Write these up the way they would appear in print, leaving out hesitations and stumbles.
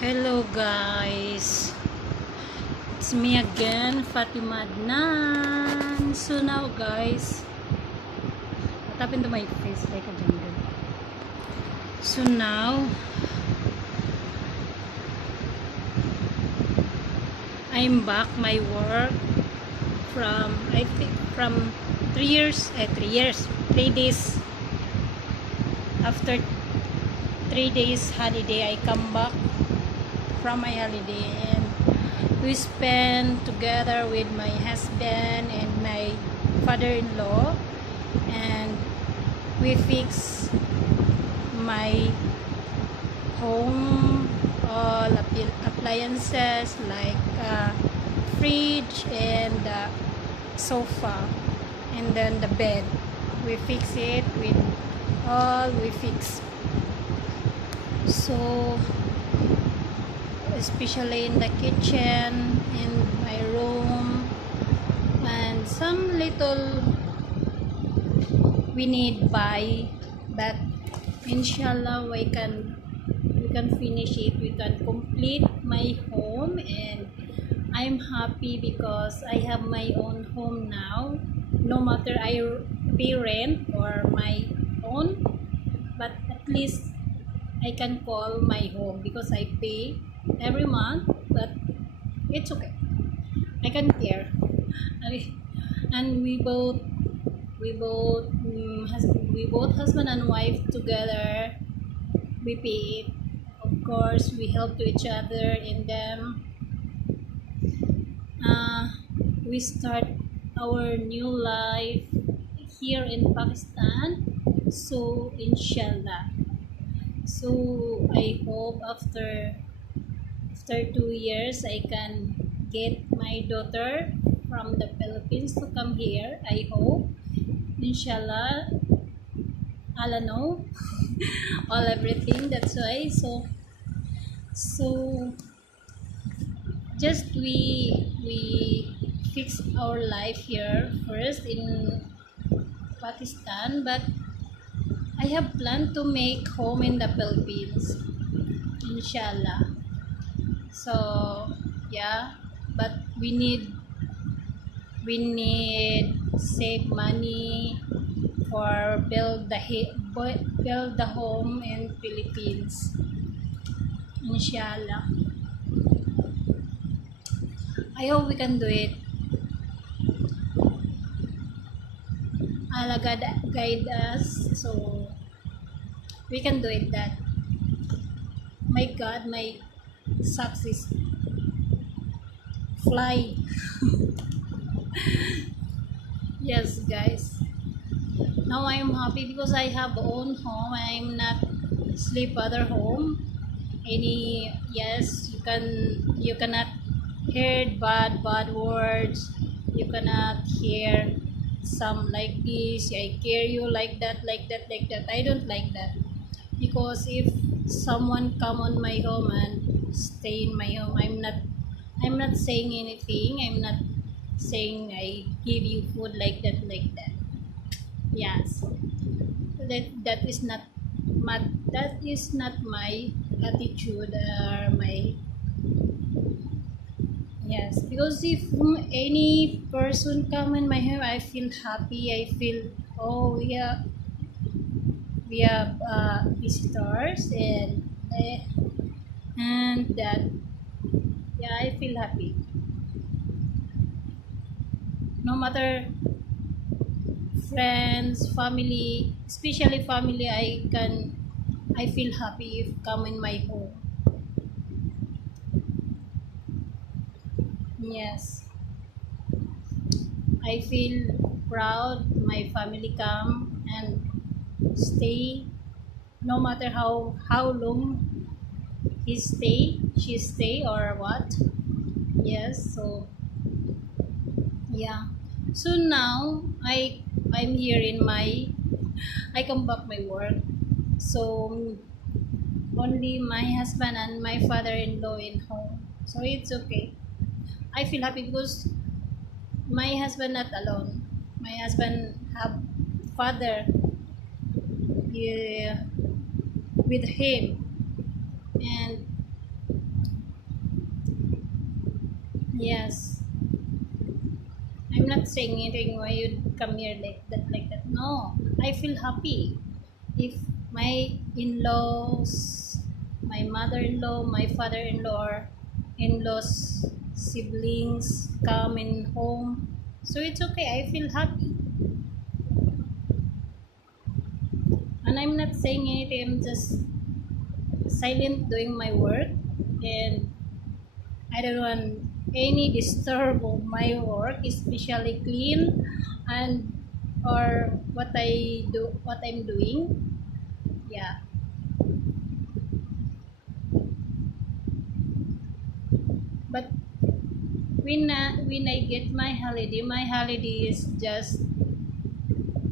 Hello guys, it's me again, Fatima Adnan. So now guys, what happened to my face like a jungle? So now, I'm back my work from, I think from 3 days. After 3 days holiday, I come back from my holiday, and we spend together with my husband and my father-in-law, and we fix my home, all appliances like fridge and sofa, and then the bed. We fix it with all we fix. So especially in the kitchen, in my room, and some little we need buy, but inshallah we can finish it, we can complete my home, and I'm happy because I have my own home now. No matter I pay rent or my own, but at least I can call my home because I pay every month, but it's okay. I can care. And we both husband and wife together. We pay it. Of course, we help to each other in them. We start our new life here in Pakistan. So inshallah. So I hope after 2 years I can get my daughter from the Philippines to come here. I hope, inshallah. Allah know all everything. That's why. So just we fix our life here first in Pakistan, but I have planned to make home in the Philippines, inshallah. So yeah, but we need save money for build the home in Philippines, inshallah. I hope we can do it. Allah guide us, so we can do it. That my God, my success fly. Yes guys, now I am happy because I have own home. I am not sleep other home. Any, yes, you cannot hear bad words. You cannot hear some like this, I care you, like that, I don't like that, because if someone come on my home and stay in my home, I'm not saying anything. I'm not saying I give you food like that. Yes, that is not my attitude or my. Yes, because if any person come in my home, I feel happy. I feel, oh yeah, we have visitors, and that, yeah, I feel happy. No matter friends, family, especially family, I feel happy if come in my home. Yes, I feel proud. My family come and stay, no matter how long she stay or what. Yes, so yeah. So now I'm here in my, I come back my work. So only my husband and my father-in-law in home. So it's okay. I feel happy because my husband not alone. My husband have father, yeah, with him, and Yes. I'm not saying anything why you come here like that, like that. No, I feel happy if my in-laws, my mother-in-law, my father-in-law, or in-laws, siblings come in home. So it's okay. I feel happy, and I'm not saying anything. I'm just silent doing my work, and I don't want any disturb of my work, especially clean and or what I'm doing. Yeah. But when I get my holiday is just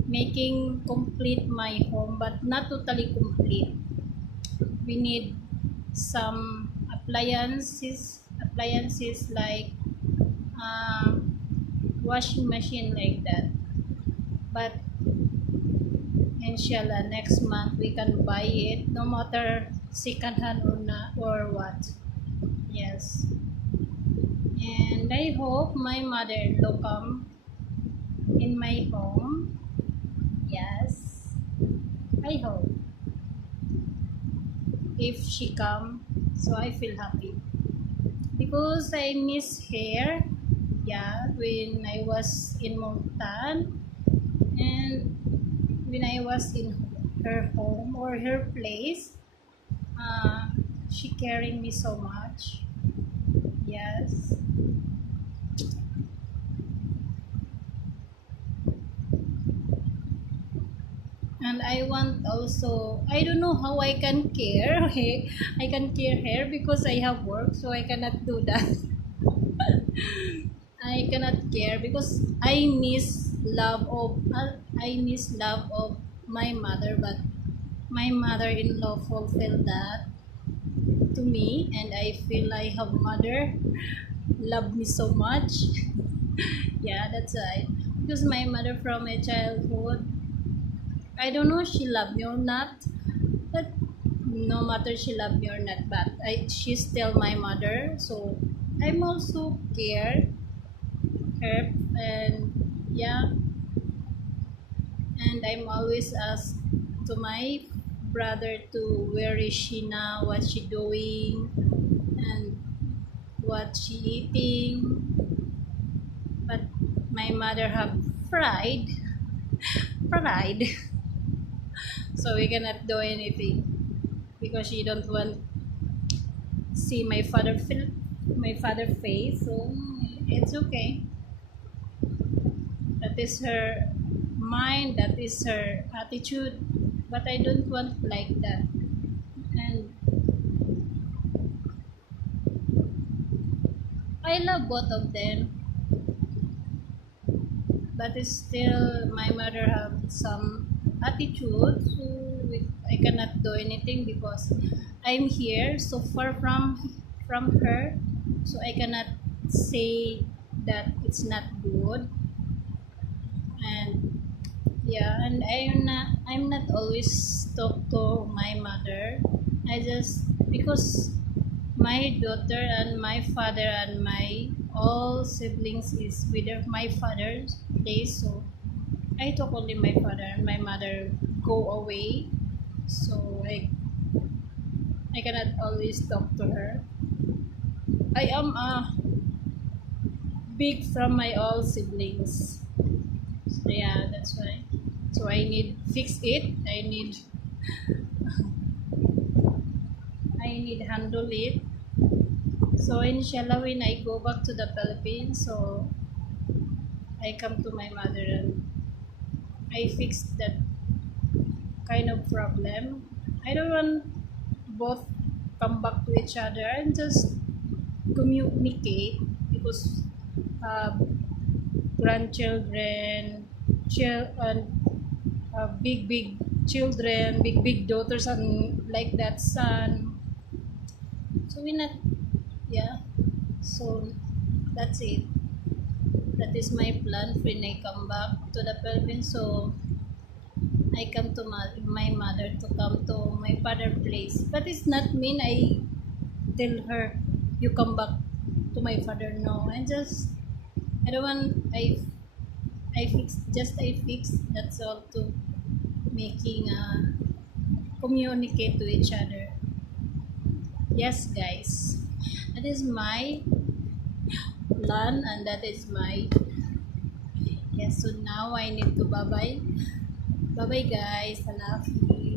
making complete my home, but not totally complete. We need some appliances like washing machine like that. But inshallah, next month we can buy it, no matter second hand or not or what. Yes, and I hope my mother-in-law come in my home. Yes, I hope if she come, so I feel happy because I miss her. Yeah, when I was in Montan and when I was in her home or her place, uh, she carrying me so much. Yes, and I want also. I don't know how I can care. Okay, I can care her because I have work, so I cannot do that. I cannot care because I miss love of my mother, but my mother-in-law fulfilled that to me, and I feel I have mother love me so much. Yeah, that's right. Because my mother from my childhood, I don't know if she love me or not, but no matter she love me or not, but she's still my mother. So I'm also care her, and yeah, and I'm always ask to my brother to where is she now, what she doing, and what she eating. But my mother have pride, pride, so we cannot do anything because she don't want see my father face. So it's okay. That is her mind. That is her attitude. But I don't want like that. And I love both of them, but it's still my mother have some attitude, so I cannot do anything because I'm here so far from her, so I cannot say that it's not good. And yeah, and I'm not always talk to my mother. I just because my daughter and my father and my all siblings is with my father's place, so I talk only my father and my mother go away, so I cannot always talk to her. I am big from my all siblings, so yeah, that's why. So I need fix it. I need handle it. So inshallah, when I go back to the Philippines, so I come to my mother and I fix that kind of problem. I don't want both come back to each other and just communicate because uh, grandchildren, and big children, big daughters, and like that son. So we not, yeah. So that's it. That is my plan when I come back to the Philippines. So I come to my mother to come to my father place. But it's not mean I tell her you come back to my father no. I don't want I fix that's all to making communicate to each other. Yes guys. That is my plan and that is my yes, so now I need to bye bye. Bye bye guys. I love you.